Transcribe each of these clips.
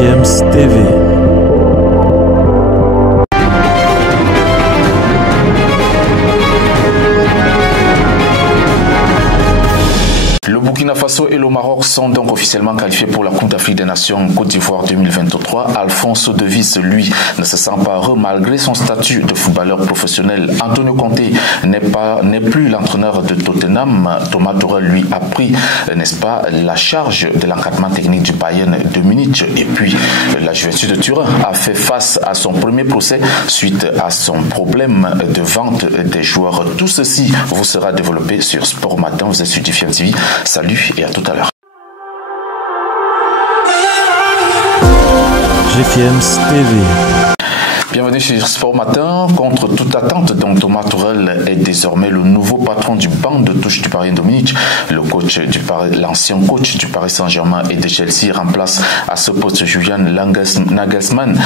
GFM's TV. Le Burkina Faso et le Maroc sont donc officiellement qualifiés pour la Coupe d'Afrique des Nations Côte d'Ivoire 2023. Alphonso Davies, lui, ne se sent pas heureux malgré son statut de footballeur professionnel. Antonio Conte n'est plus l'entraîneur de Tottenham. Thomas Tuchel, lui, a pris, n'est-ce pas, la charge de l'encadrement technique du Bayern de Munich. Et puis, la Juventus de Turin a fait face à son premier procès suite à son problème de vente des joueurs. Tout ceci vous sera développé sur Sport Matin. Vous êtes sur GFM TV. Salut et à tout à l'heure. GFM's TV. Bienvenue sur Sport Matin. Contre toute attente, donc Thomas Tuchel est désormais le nouveau patron du banc de touche du Bayern de Munich. L'ancien coach du Paris Saint-Germain et de Chelsea remplace à ce poste Julian Nagelsmann,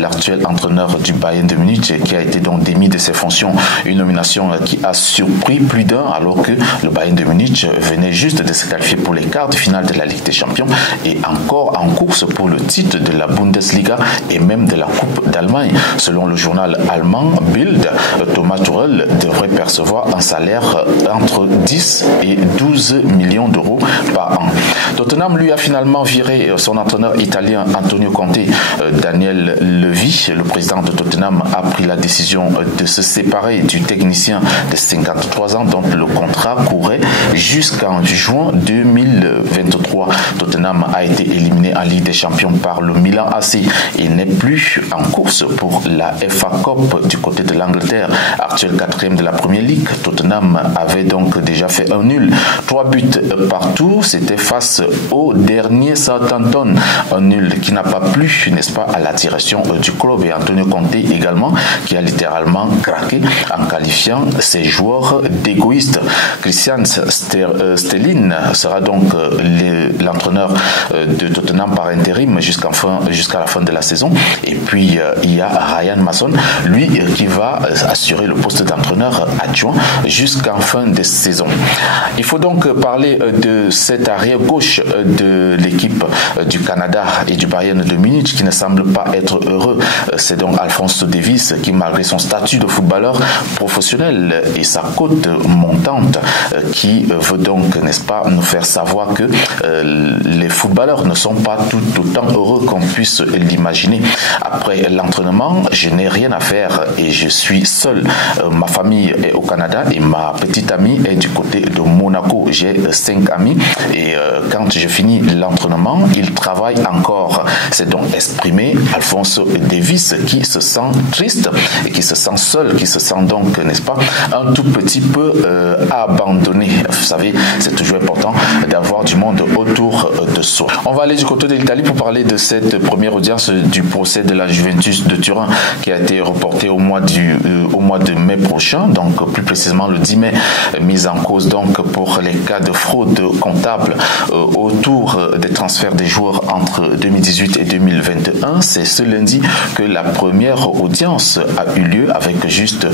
l'actuel entraîneur du Bayern de Munich, qui a été donc démis de ses fonctions. Une nomination qui a surpris plus d'un, alors que le Bayern de Munich venait juste de se qualifier pour les quarts de finale de la Ligue des Champions et encore en course pour le titre de la Bundesliga et même de la Coupe d'Allemagne. Selon le journal allemand Bild, Thomas Tuchel devrait percevoir un salaire entre 10 et 12 millions d'euros par an. Tottenham lui a finalement viré son entraîneur italien Antonio Conte. Daniel Levy, le président de Tottenham, a pris la décision de se séparer du technicien de 53 ans dont le contrat courait jusqu'en juin 2023. Tottenham a été éliminé en Ligue des Champions par le Milan AC et n'est plus en course pour la FA Cup du côté de l'Angleterre, actuel 4e de la Premier League. Tottenham avait donc déjà fait un nul, 3 buts partout. C'était face au dernier Southampton, un nul qui n'a pas plu, n'est-ce pas, à la direction du club, et Antonio Conte également, qui a littéralement craqué en qualifiant ses joueurs d'égoïstes. Christian Stellin sera donc l'entraîneur de Tottenham par intérim jusqu'à la fin de la saison. Et puis il y a Ryan Mason, lui, qui va assurer le poste d'entraîneur adjoint jusqu'en fin de saison. Il faut donc parler de cet arrière gauche de l'équipe du Canada et du Bayern de Munich qui ne semble pas être heureux. C'est donc Alphonso Davies qui, malgré son statut de footballeur professionnel et sa cote montante, qui veut donc, n'est-ce pas, nous faire savoir que les footballeurs ne sont pas tout autant heureux qu'on puisse l'imaginer. Après l'entraînement, je n'ai rien à faire et je suis seul. Ma famille est au Canada et ma petite amie est du côté de Monaco. J'ai 5 amis et quand je finis l'entraînement, ils travaillent encore. C'est donc exprimé Alphonso Davies qui se sent triste et qui se sent seul, qui se sent donc, n'est-ce pas, un tout petit peu abandonné. Vous savez, c'est toujours important d'avoir du monde autour de soi. On va aller du côté de l'Italie pour parler de cette première audience du procès de la Juventus de Turin qui a été reporté au mois de mai prochain, donc plus précisément le 10 mai, mise en cause donc pour les cas de fraude comptable autour des transferts des joueurs entre 2018 et 2021. C'est ce lundi que la première audience a eu lieu avec juste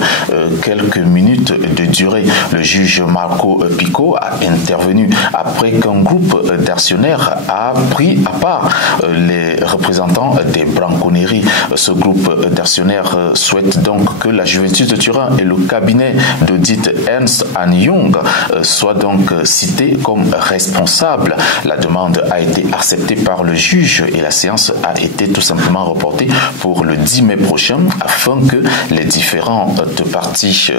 quelques minutes de durée. Le juge Marco Pico a intervenu après qu'un groupe d'actionnaires a pris à part les représentants des Bianconeri. Ce groupe d'actionnaires souhaite donc que la Juventus de Turin et le cabinet d'audit Ernst & Young soient donc cités comme responsables. La demande a été acceptée par le juge et la séance a été tout simplement reportée pour le 10 mai prochain afin que les différentes parties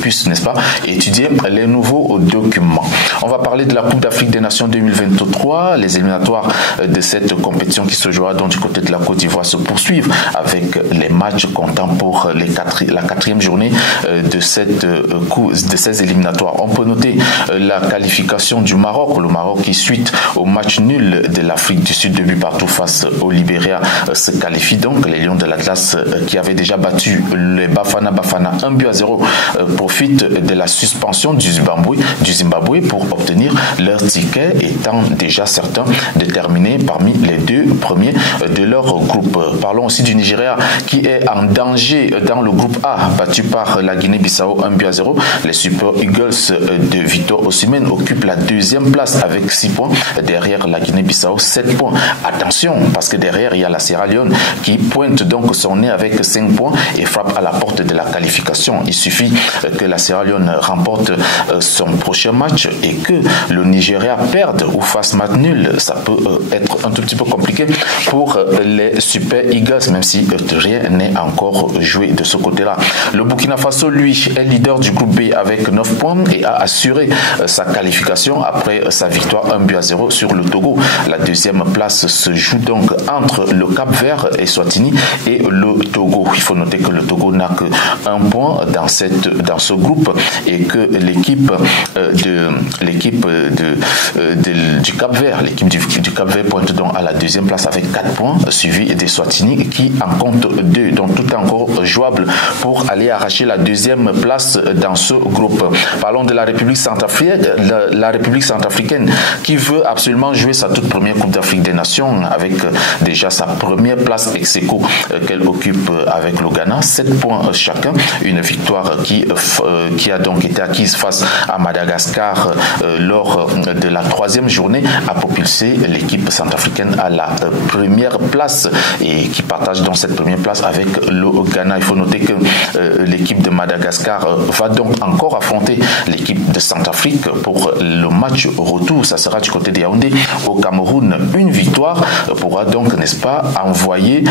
puissent, n'est-ce pas, étudier les nouveaux documents. On va parler de la Coupe d'Afrique des Nations 2023. Les éliminatoires de cette compétition qui se jouera donc du côté de la Côte d'Ivoire se poursuivent avec les matchs comptant pour la quatrième journée de ces éliminatoires. On peut noter la qualification du Maroc. Le Maroc qui, suite au match nul de l'Afrique du Sud, 2 buts partout face au Libéria, se qualifie donc. Les Lions de l'Atlas qui avaient déjà battu les Bafana 1-0 profitent de la suspension du Zimbabwe pour obtenir leur ticket, étant déjà certains de terminer terminé parmi les 2 premiers de leur groupe. Parlons aussi du Nigeria qui est en danger dans le groupe A, battu par la Guinée-Bissau 1-0. Les Super Eagles de Victor Osimhen occupent la 2e place avec 6 points. Derrière la Guinée-Bissau, 7 points. Attention, parce que derrière, il y a la Sierra Leone qui pointe donc son nez avec 5 points et frappe à la porte de la qualification. Il suffit que la Sierra Leone remporte son prochain match et que le Nigeria perde ou fasse match nul. Ça peut être un tout petit peu compliqué pour les Super Eagles, même si rien n'est encore joué de ce côté-là. Le Burkina Faso, lui, est leader du groupe B avec 9 points et a assuré sa qualification après sa victoire 1-0 sur le Togo. La 2e place se joue donc entre le Cap-Vert et Swatini et le Togo. Il faut noter que le Togo n'a que 1 point dans ce groupe et que l'équipe du Cap-Vert, l'équipe du Cap-Vert pointe donc à la 2e place avec 4 points, suivi des Swatini qui en compte 2. Donc tout est encore jouable pour aller arracher la 2e place dans ce groupe. Parlons de la République centrafricaine qui veut absolument jouer sa toute première Coupe d'Afrique des Nations avec déjà sa première place ex-aequo qu'elle occupe avec le Ghana, 7 points chacun, une victoire qui a donc été acquise face à Madagascar lors de la 3e journée a propulsé l'équipe centrafricaine à la première place et qui partage donc cette première place avec le Ghana. Il faut noter que l'équipe de Madagascar va donc encore affronter l'équipe de Centrafrique pour le match retour. Ça sera du côté de Yaoundé au Cameroun. Une victoire pourra donc, n'est-ce pas, envoyer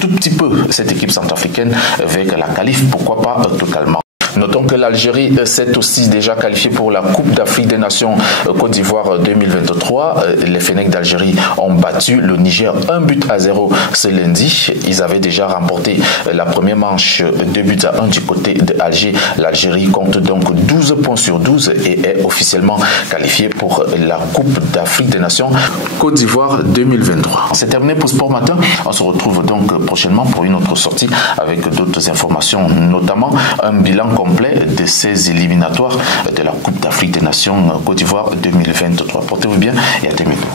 tout petit peu cette équipe centrafricaine vers la qualif, pourquoi pas totalement. Notons que l'Algérie s'est aussi déjà qualifiée pour la Coupe d'Afrique des Nations Côte d'Ivoire 2023. Les Fennecs d'Algérie ont battu le Niger 1-0 ce lundi. Ils avaient déjà remporté la première manche 2-1 du côté d'Alger. L'Algérie compte donc 12 points sur 12 et est officiellement qualifiée pour la Coupe d'Afrique des Nations Côte d'Ivoire 2023. C'est terminé pour Sport Matin. On se retrouve donc prochainement pour une autre sortie avec d'autres informations, notamment un bilan complet de ces éliminatoires de la Coupe d'Afrique des Nations Côte d'Ivoire 2023. Portez-vous bien et à très bientôt.